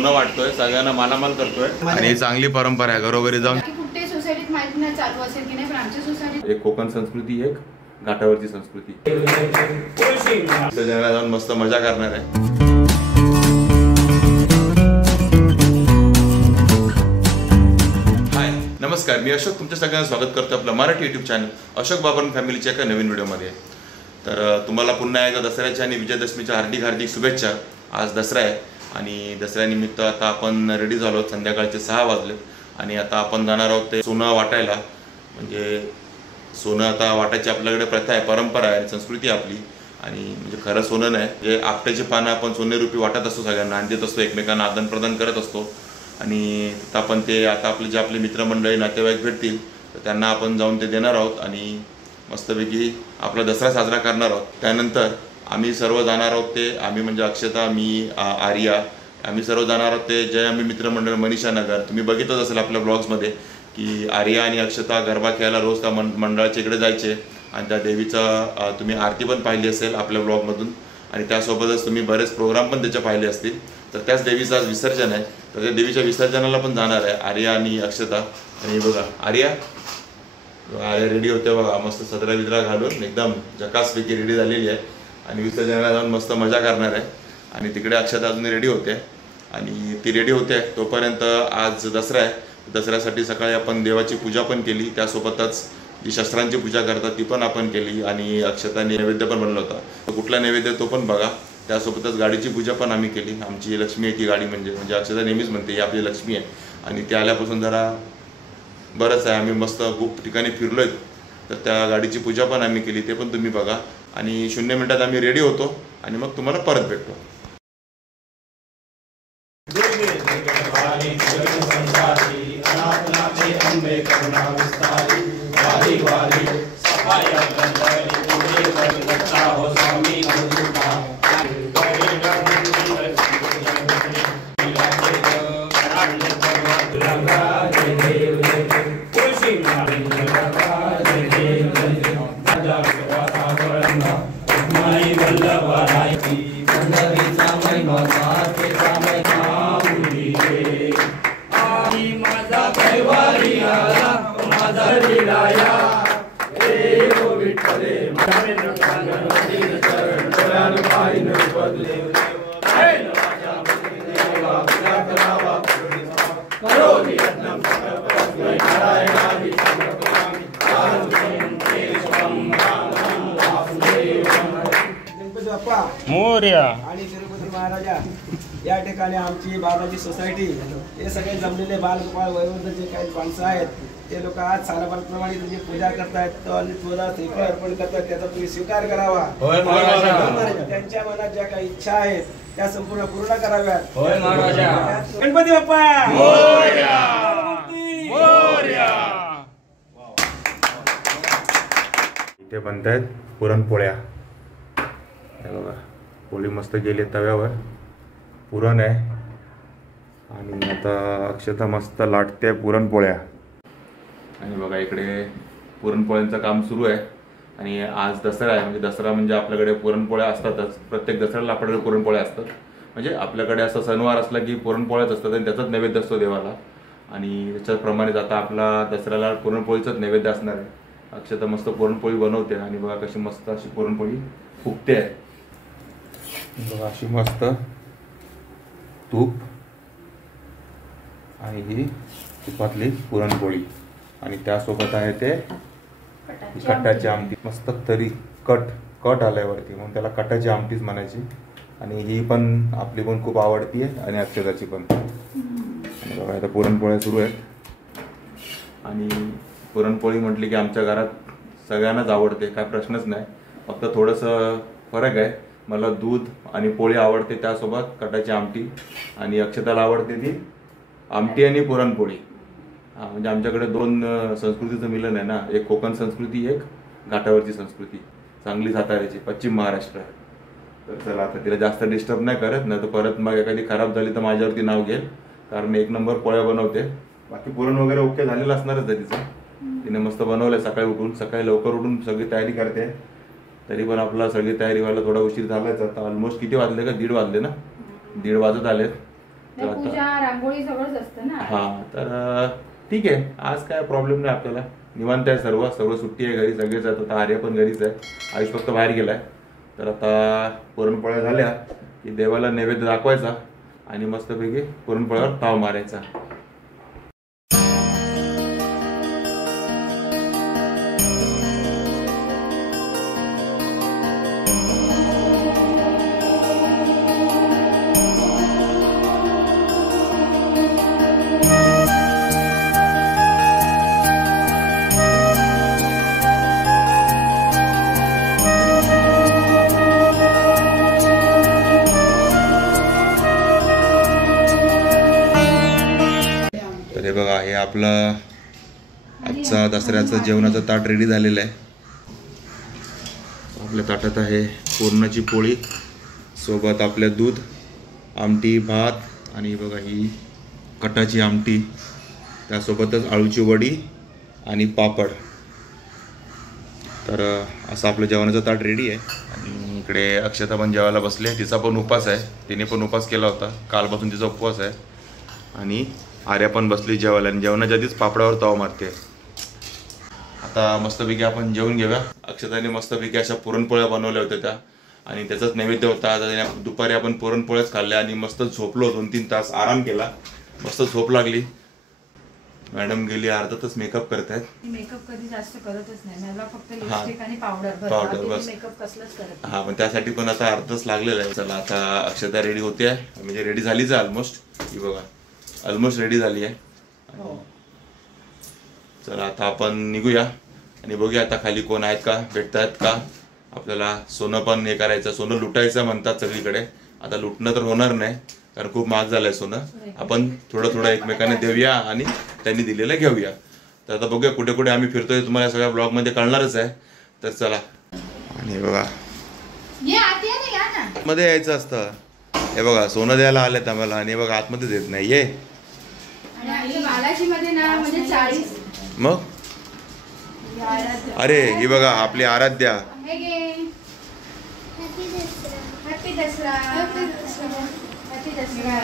सोनं वाटतोय, सगळ्यांना मालामाल करतोय आणि चांगली परंपरा आहे. घरोघरी जाऊन कुठे सोसायटीत माहिती नाही चालू असेल की नाही, पण आमच्या सोसायटीत एक कोकण संस्कृती, एक घाटावरची संस्कृती. जगाला जाऊन मस्त मजा करणार आहे. नमस्कार, मी अशोक तुमच्या सगळ्यांना स्वागत करतो आपलं मराठी यूट्यूब चॅनल अशोक बाबन फॅमिलीच्या एका नवीन व्हिडिओमध्ये. तर तुम्हाला पुन्हा एकदा दसऱ्याच्या आणि विजयादशमीच्या हार्दिक शुभेच्छा. आज दसरा आहे आणि दसऱ्यानिमित्त आता आपण रेडी झालो. संध्याकाळचे 6 वाजले आणि आता आपण जाणार आहोत ते सोनं वाटायला. म्हणजे सोनं आता वाटायची आपल्याकडे प्रथा आहे, परंपरा आहे, संस्कृती आपली. आणि म्हणजे खरं सोनं नाही, जे आपट्याची पानं आपण सोनेरूपी वाटत असतो, सगळ्यांना आणि देत असतो, एकमेकांना आदान प्रदान करत असतो. आणि आपण ते आता आपले जे आपले मित्रमंडळी नातेवाईक भेटतील तर त्यांना आपण जाऊन ते देणार आहोत आणि मस्तपैकी आपला दसरा साजरा करणार आहोत. त्यानंतर आम्ही सर्व जाणार आहोत ते आम्ही म्हणजे अक्षता, मी, आर्या, आम्ही सर्व जाणार आहोत ते जे आम्ही मित्रमंडळ मनीषा नगर. तुम्ही बघितलंच असेल आपल्या ब्लॉग्समध्ये की आर्या आणि अक्षता गरबा खेळायला रोज त्या मंडळाच्या इकडे जायचे आणि त्या देवीचा तुम्ही आरती पण पाहिली असेल आपल्या ब्लॉगमधून. आणि त्यासोबतच तुम्ही बरेच प्रोग्राम पण त्याचे पाहिले असतील. तर त्याच देवीचं आज विसर्जन आहे, तर त्या देवीच्या विसर्जनाला पण जाणार आहे आर्या आणि अक्षता. आणि बघा आर्या रेडी होते बघा, मस्त सदरा विदरा घालून एकदम झकासपैकी रेडी झालेली आहे आणि विसर्जनाला जाऊन मस्त मजा करणार आहे. आणि तिकडे अक्षता अजून रेडी होते आणि ती रेडी होते तोपर्यंत आज दसरा आहे. दसऱ्यासाठी सकाळी आपण देवाची पूजा पण केली, त्यासोबतच जी शस्त्रांची पूजा करतात ती पण आपण केली आणि अक्षताने नैवेद्य पण बनवला होता. तो कुठला नैवेद्य तो पण बघा. त्यासोबतच गाडीची पूजा पण आम्ही केली. आमची लक्ष्मी आहे ती गाडी, म्हणजे अक्षता नेहमीच म्हणते ही आपली लक्ष्मी आहे. आणि ती आल्यापासून जरा बरंच आहे, आम्ही मस्त खूप ठिकाणी फिरलोय. तर त्या गाडीची पूजा पण आम्ही केली, ते पण तुम्ही बघा. आणि 0 मिनिटात आम्ही रेडी होतो आणि मग तुम्हाला परत भेटतो. मोरया आणि तिरुपती महाराजा या ठिकाणी आमची बाबाजी सोसायटी हे सगळे जमलेले बालगोपाळ वयोवृद्ध जे काही माणसं आहेत ते लोक आज सालाबादप्रमाणे तुझी पूजा करतायत. तो आणि तुला श्रीफळ अर्पण करतात, त्याचा तुम्ही स्वीकार करावा. त्यांच्या मनात ज्या काही इच्छा आहेत त्या संपूर्ण पूर्ण कराव्यात. गणपती बाप्पा मोरया. इथे बनतायत पुरणपोळ्या. बघा पोळी मस्त गेली तव्यावर, पुरण आहे आणि आता अक्षता मस्त लाटते पुरणपोळ्या. आणि बघा इकडे पुरणपोळ्यांचं काम सुरू आहे. आणि आज दसरा आहे, म्हणजे दसरा म्हणजे आपल्याकडे पुरणपोळ्या असतातच. प्रत्येक दसऱ्याला आपल्याकडे पुरणपोळ्या असतात. म्हणजे आपल्याकडे असं सणवार असला की पुरणपोळ्याच असतात आणि त्याचाच नैवेद्य असतो देवाला. आणि त्याच्याप्रमाणेच आता आपला दसऱ्याला पुरणपोळीचाच नैवेद्य असणार आहे. अक्षता मस्त पुरणपोळी बनवते आणि बघा कशी मस्त अशी पुरणपोळी फुगते आहे. बघा अशी मस्त तूप आणि ही तुपातली पुरणपोळी आणि त्यासोबत आहे ते कट्टाची आमटी. मस्त तरी कट आल्यावरती म्हणून त्याला कट्टाची आमटीच म्हणायची. आणि ही पण आपली पण खूप आवडती आहे आणि अक्षताची पण. आणि बघा आता पुरणपोळ्या सुरू आहेत. आणि पुरणपोळी म्हटली की आमच्या घरात सगळ्यांनाच आवडते, काय प्रश्नच नाही. फक्त थोडंसं फरक आहे, मला दूध आणि पोळी आवडते, त्यासोबत कटाची आमटी. आणि अक्षताला आवडते ती आमटी आणि पुरणपोळी. म्हणजे आमच्याकडे 2 संस्कृतीचं मिलन आहे ना, एक कोकण संस्कृती, एक घाटावरची संस्कृती, सांगली साताऱ्याची, पश्चिम महाराष्ट्र. तर चला आता तिला जास्त डिस्टर्ब नाही करत, नाही तर परत मग एखादी खराब झाली तर माझ्यावरती नाव घेईल, कारण 1 नंबर पोळ्या बनवते. बाकी पुरण वगैरे ओके झालेलं असणारच आहे तिचं. तिने मस्त बनवलंय. सकाळी लवकर उठून सगळी तयारी करते. तरी पण आपला सगळी तयारी व्हायला थोडा उशीर झालाच. आता ऑलमोस्ट किती वाजले का? 1:30 वाजले ना, 1:30 वाजत आलेत. तर पूजा रांगोळी सगळंच असतं ना. हा, तर ठीक आहे, आज काय प्रॉब्लेम नाही आपल्याला, निवांत आहे, सर्व सुट्टी आहे, घरी सगळेच आहेत. आता आर्य पण घरीच आहे, आयुष फक्त बाहेर गेलाय. तर आता पुरणपोळ्या झाल्या की देवाला नैवेद्य दाखवायचा आणि मस्तपैकी पुरणपोळ्यावर ताव मारायचा. तर हे बघा, हे आपलं आजचा दसऱ्याचं जेवणाचं ताट रेडी झालेलं आहे. आपल्या ताटात आहे पुरणाची पोळी, सोबत आपल्या दूध, आमटी, भात आणि बघा ही कटाची आमटी, त्यासोबतच आळूची वडी आणि पापड. तर असं आपलं जेवणाचं ताट रेडी आहे. आणि इकडे अक्षता पण जेवायला बसले, तिचा पण उपास आहे, तिने पण उपास केला होता, कालपासून तिचा उपवास आहे. आणि आर्या पण बसली जेवायला आणि जेवणाच्या आधीच पापडावर ताव मारते. आता मस्तपैकी आपण जेवून घेऊया. अक्षताने मस्तपैकी अशा पुरणपोळ्या बनवल्या होत्या त्या, आणि त्याचाच नैवेद्य होता. आता दुपारी आपण पुरणपोळ्याच खाल्ल्या आणि मस्त झोपलो, 2-3 तास आराम केला, मस्त झोप लागली. मॅडम गेली अर्धा तास मेकअप करतायत. मेकअप कधी जास्त करतच नाही, मला फक्त लिपस्टिक आणि पावडर बस. मेकअप कसलंच करत हा, पण त्यासाठी पण आता अर्धा तास लागलेला आहे. चला आता अक्षता रेडी होते आहे, म्हणजे रेडी झालीच आहे ऑलमोस्ट. ही बघा ऑलमोस्ट रेडी झाली आहे. चला आता आपण निघूया आणि बघूया आता खाली कोण आहेत का, भेटतायत का. आपल्याला सोनं पण हे करायचं, सोनं लुटायचं म्हणतात सगळीकडे. आता लुटणं तर होणार नाही, कारण खूप महाग झालंय सोनं. आपण थोडं एकमेकांना देऊया आणि त्यांनी दिलेलं घेऊया. तर आता बघूया कुठे कुठे आम्ही फिरतोय, तुम्हाला सगळ्या ब्लॉग मध्ये कळणारच आहे. तर चला. आणि बघा मध्ये यायचं असतं, हे बघा सोनं द्यायला आलेत आम्हाला, आणि बघा आतमध्ये देत नाही. ये बालाजीमध्ये ना म्हणजे 40. मग अरे ही बघा आपली आराध्या. हॅपी दसरा, हॅपी दसरा,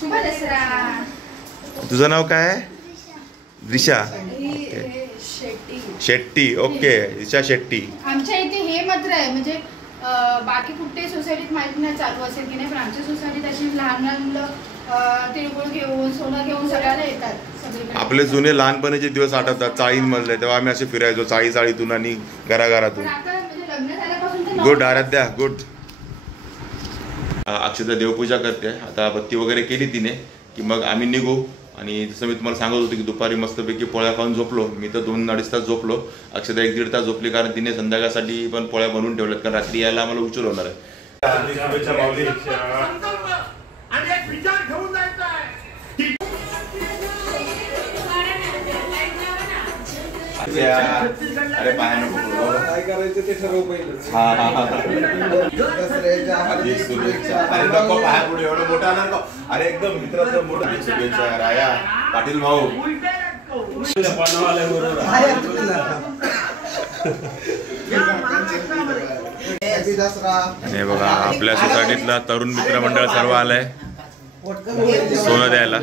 शुभ दसरा. तुझं नाव काय आहे? दिशा शेट्टी. ओके, दिशा शेट्टी. आमच्या इथे हे मात्र आहे, म्हणजे बाकी कुठे सोसायटीत माहिती नाही चालू असेल की नाही, पण आमच्या सोसायटीत अशी लहान मुलं तिळगुळ घेऊन सोनं घेऊन सगळ्याला येतात सगळीकडे. आपले जुने लहानपणीचे दिवस आठवतात, चाळींमधले, तेव्हा आम्ही असे फिरायचो चाळीतून आणि घराघरातून. आता म्हणजे लग्न झाल्यापासून गुड आराध्या, गुड. अक्षता देवपूजा करते, आता बत्ती वगैरे केली तिने की मग आम्ही निघू. आणि जसं मी तुम्हाला सांगत होतो की दुपारी मस्तपैकी पोळ्या खाऊन झोपलो मी, तर 2-2.5 तास झोपलो. अक्षता 1-1.5 तास झोपली, कारण तिने संध्याकाळसाठी पण पोळ्या बनवून ठेवल्यात, कारण रात्री यायला आम्हाला उशीर होणार आहे. अरे पाय नको, काय करायचं ते ठरव पहिलं. अरे नको पाय पुढे एवढं मोठं आणार का? अरे एकदम मित्राचं मोठं शुभेच्छा राया पाटील भाऊ. आणि बघा आपल्या सोसायटीतला तरुण मित्र मंडळ सर्व आलंय सोनं द्यायला.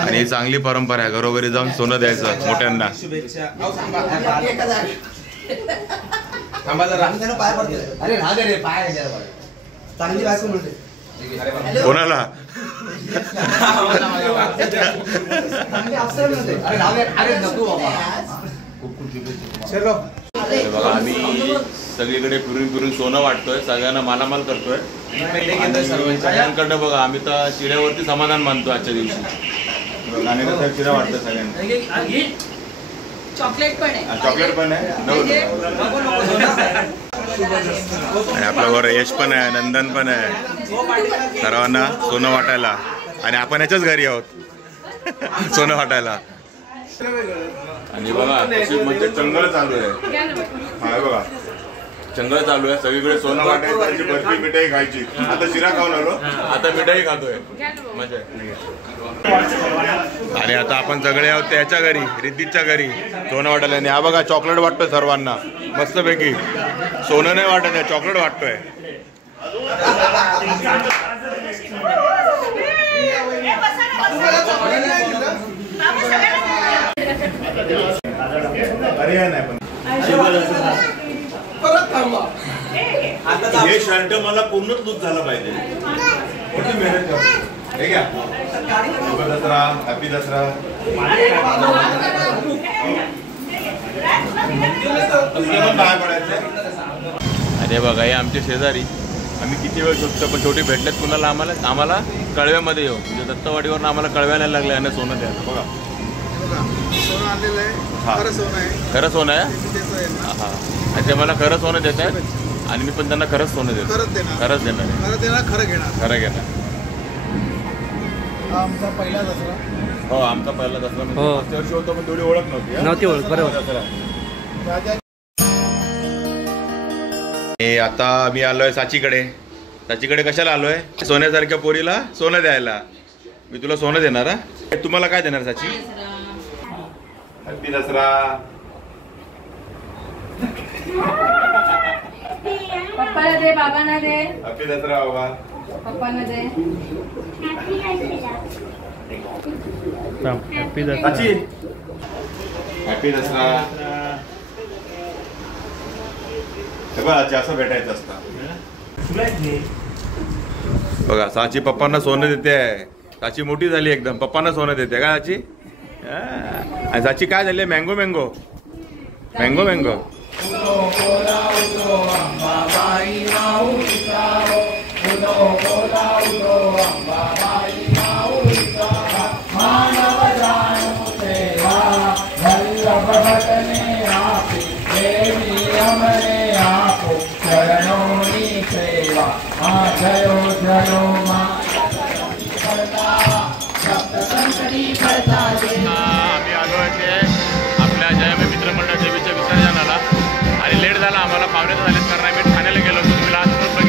आणि चांगली परंपरा आहे, घरोघरी जाऊन सोनं द्यायचं मोठ्यांना. कोणाला? बघा आम्ही सगळीकडे फिरून सोनं वाटतोय, सगळ्यांना मालामाल करतोय. सगळ्यांकडनं बघा आम्ही तर चिड्यावरती समाधान मानतो आजच्या दिवशी. आणि चिड्या वाटतं सगळ्यांना. चॉकलेट पण आहे, चॉकलेट पण आहे. आणि आपल्याबरोबर यश पण आहे, नंदन पण आहे, सर्वांना सोनं वाटायला. आणि आपण याच्याच घरी आहोत सोनं वाटायला. आणि बघा म्हणजे चंगळ चालू आहे. हा बघा चंगळ चालू आहे, सगळीकडे सोनं वाटायचं, बर्फी मिठाई खायची. आता शिरा खाऊन आलो, आता मिठाई खातोय. मजा. आणि आता आपण सगळे आहोत त्याच्या घरी, रिद्दीच्या घरी सोनं वाटायला. आणि हा बघा चॉकलेट वाटतोय सर्वांना मस्तपैकी. सोनं नाही वाटत आहे, चॉकलेट वाटतोय. पर्याय नाही पण हे शर्ट मला पूर्णच लूज झाला पाहिजे. मोठी मेहनत करतो. हे घ्या. शुभ दसरा, हॅपी दसरा. काय पडायचं? अरे बघा हे आमचे शेजारी. आम्ही किती वेळ शोधतो पण शेवटी भेटलेत कुणाला आम्हाला कळव्यामध्ये येऊ म्हणजे दत्तवाडीवरून आम्हाला कळव्याला लागले आणि सोनं द्यायला. बघा सोनं आणलेलं आहे. खरं सोनं आहे. खरं सोनं आहे. हां आणि ते मला खरं सोनं देत आहेत आणि मी पण त्यांना खरंच सोनं देतो. खरंच देणार. खरंच देणार आहे. खरं देणार, खरं घेणार. खरं घेणार. हा आमचा पहिला दसरा. हो आमचा पहिला दसरा म्हणजे हो. मागच्या वर्षी होतो पण तेवढी ओळख नव्हती. नव्हती ओळख, बरोबर. राजा हे आता मी आलोय साचीकडे. साचीकडे कशाला आलोय? सोन्यासारख्या पोरीला सोनं द्यायला. मी तुला सोनं देणार. हा तुम्हाला काय देणार साची? हॅपी दसरा. पप्पाला दे, बाबांना दे. हॅपी दसरा बाबा. पप्पांना दे. हॅपी साची हॅपी दसरा. असं भेटायचं असतं. बघा साची पप्पांना सोनं देते. साची मोठी झाली एकदम. पप्पांना सोनं देते का साची? आणि साची काय झाली? Mango mango mango mango. आम्ही आलो आहे आपल्या जयमे मित्रमंडळ देवीच्या विसर्जनाला आणि लेट झाला आम्हाला. पावणे झालेत कारण आम्ही ठाण्याला गेलो होतो. तुम्ही लास्ट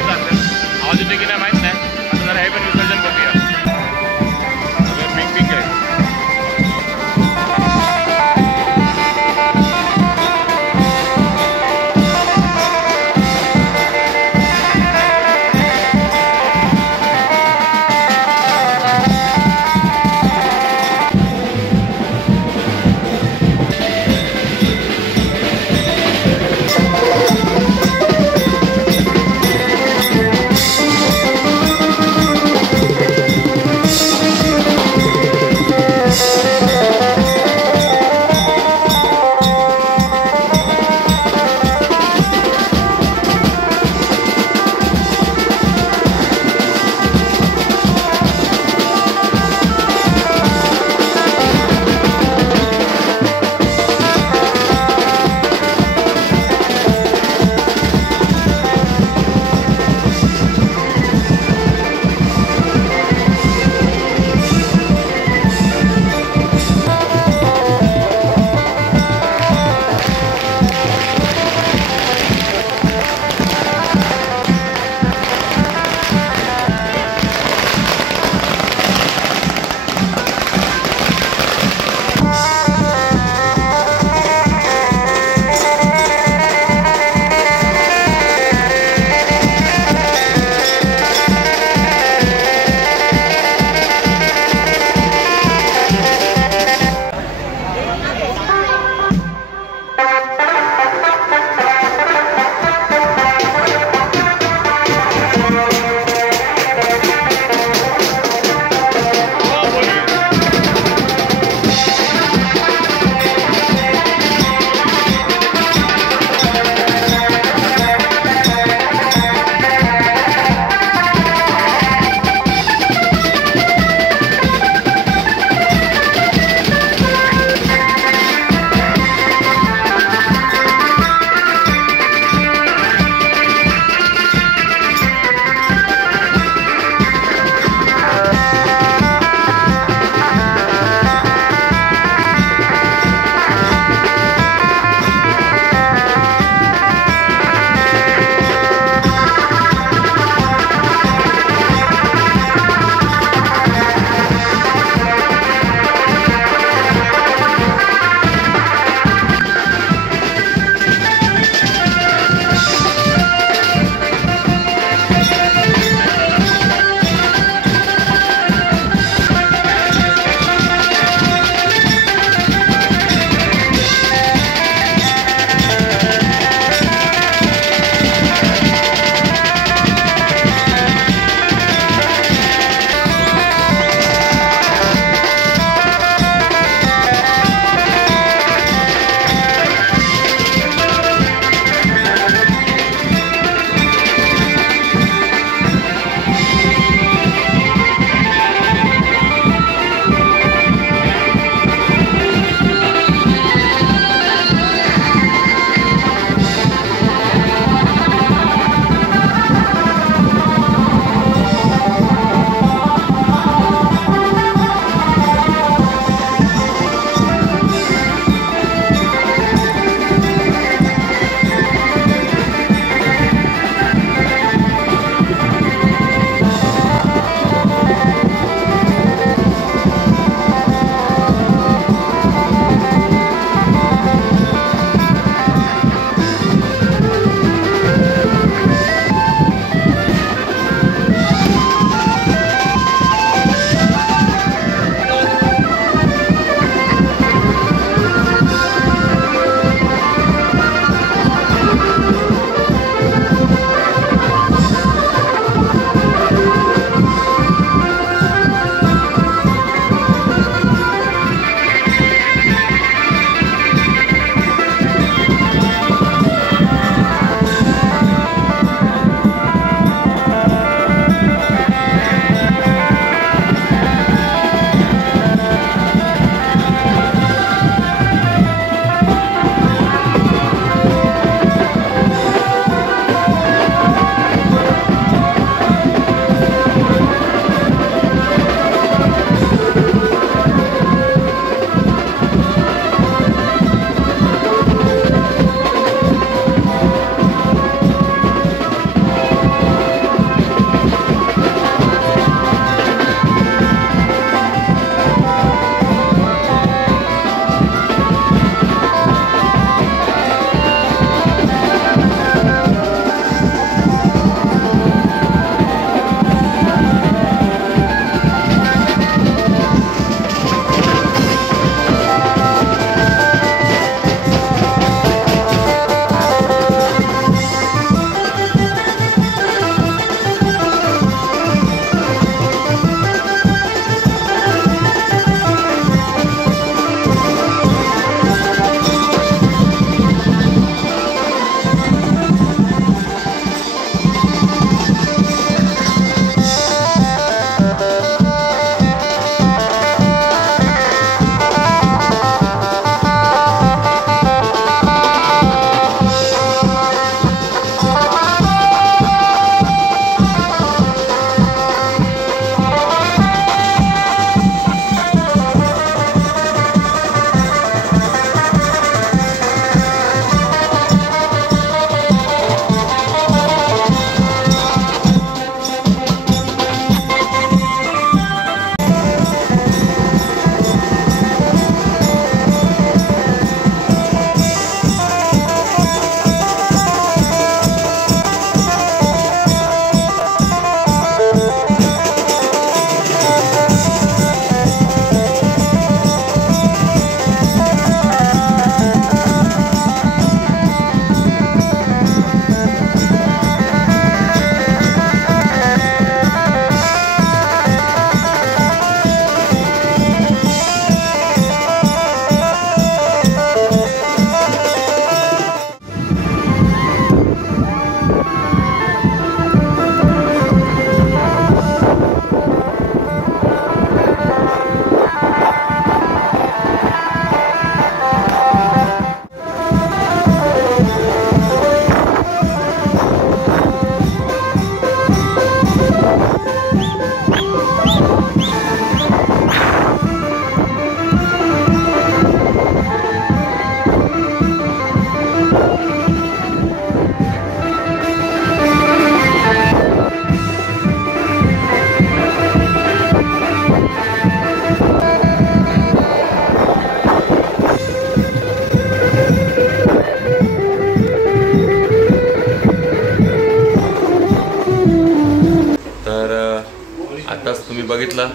बघितलं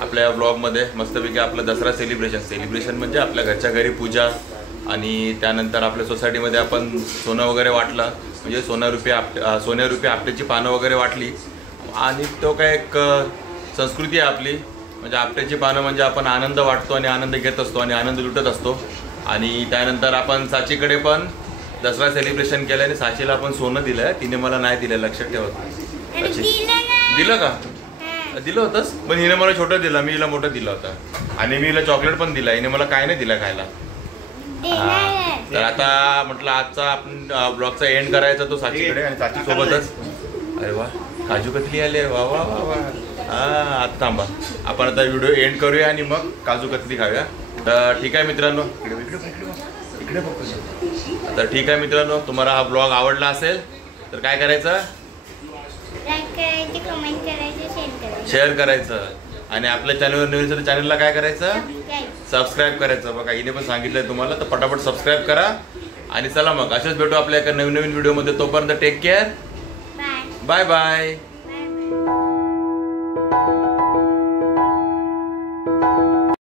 आपल्या ब्लॉगमध्ये मस्तपैकी आपलं दसरा सेलिब्रेशन म्हणजे आपल्या घरच्या घरी पूजा आणि त्यानंतर आपल्या सोसायटीमध्ये आपण सोनं वगैरे वाटलं, म्हणजे सोन्या रुपये आपट्याची पानं वगैरे वाटली. आणि तो काय एक संस्कृती आहे आपली, म्हणजे आपट्याची पानं म्हणजे आपण आनंद वाटतो आणि आनंद घेत असतो आणि आनंद लुटत असतो. आणि त्यानंतर आपण साचीकडे पण दसरा सेलिब्रेशन केलं आणि साचीला आपण सोनं दिलं, तिने मला नाही दिलं, लक्षात ठेवा. दिलं का? दिलं होतंस, पण हिने मला छोटं दिलं, मी हिला मोठं दिलं होतं. आणि मी हिला चॉकलेट पण दिला, हिने मला काय नाही दिलं खायला. तर आता म्हटलं आजचा आपण ब्लॉगचा एंड करायचा तो साचीकडे आणि साची सोबतच. अरे वा, काजू कतली आले, वा वा वा वा. आता थांबा, आपण आता व्हिडिओ एंड करूया आणि मग काजू कतली खाऊया. तर ठीक आहे मित्रांनो, इकडे बघतो. तर ठीक आहे मित्रांनो, तुम्हाला हा ब्लॉग आवडला असेल तर काय करायचं? लाईक करायचे, कमेंट करायचे, शेअर करायचं. आणि आपल्या चॅनलवर नवीन असेल तर चॅनलला काय करायचं? सबस्क्राईब करायचं. बघा हिने पण सांगितलंय तुम्हाला, तर पटापट सबस्क्राईब करा. आणि चला मग असेच भेटू आपल्या एका नवीन व्हिडिओमध्ये. तोपर्यंत टेक केअर, बाय बाय.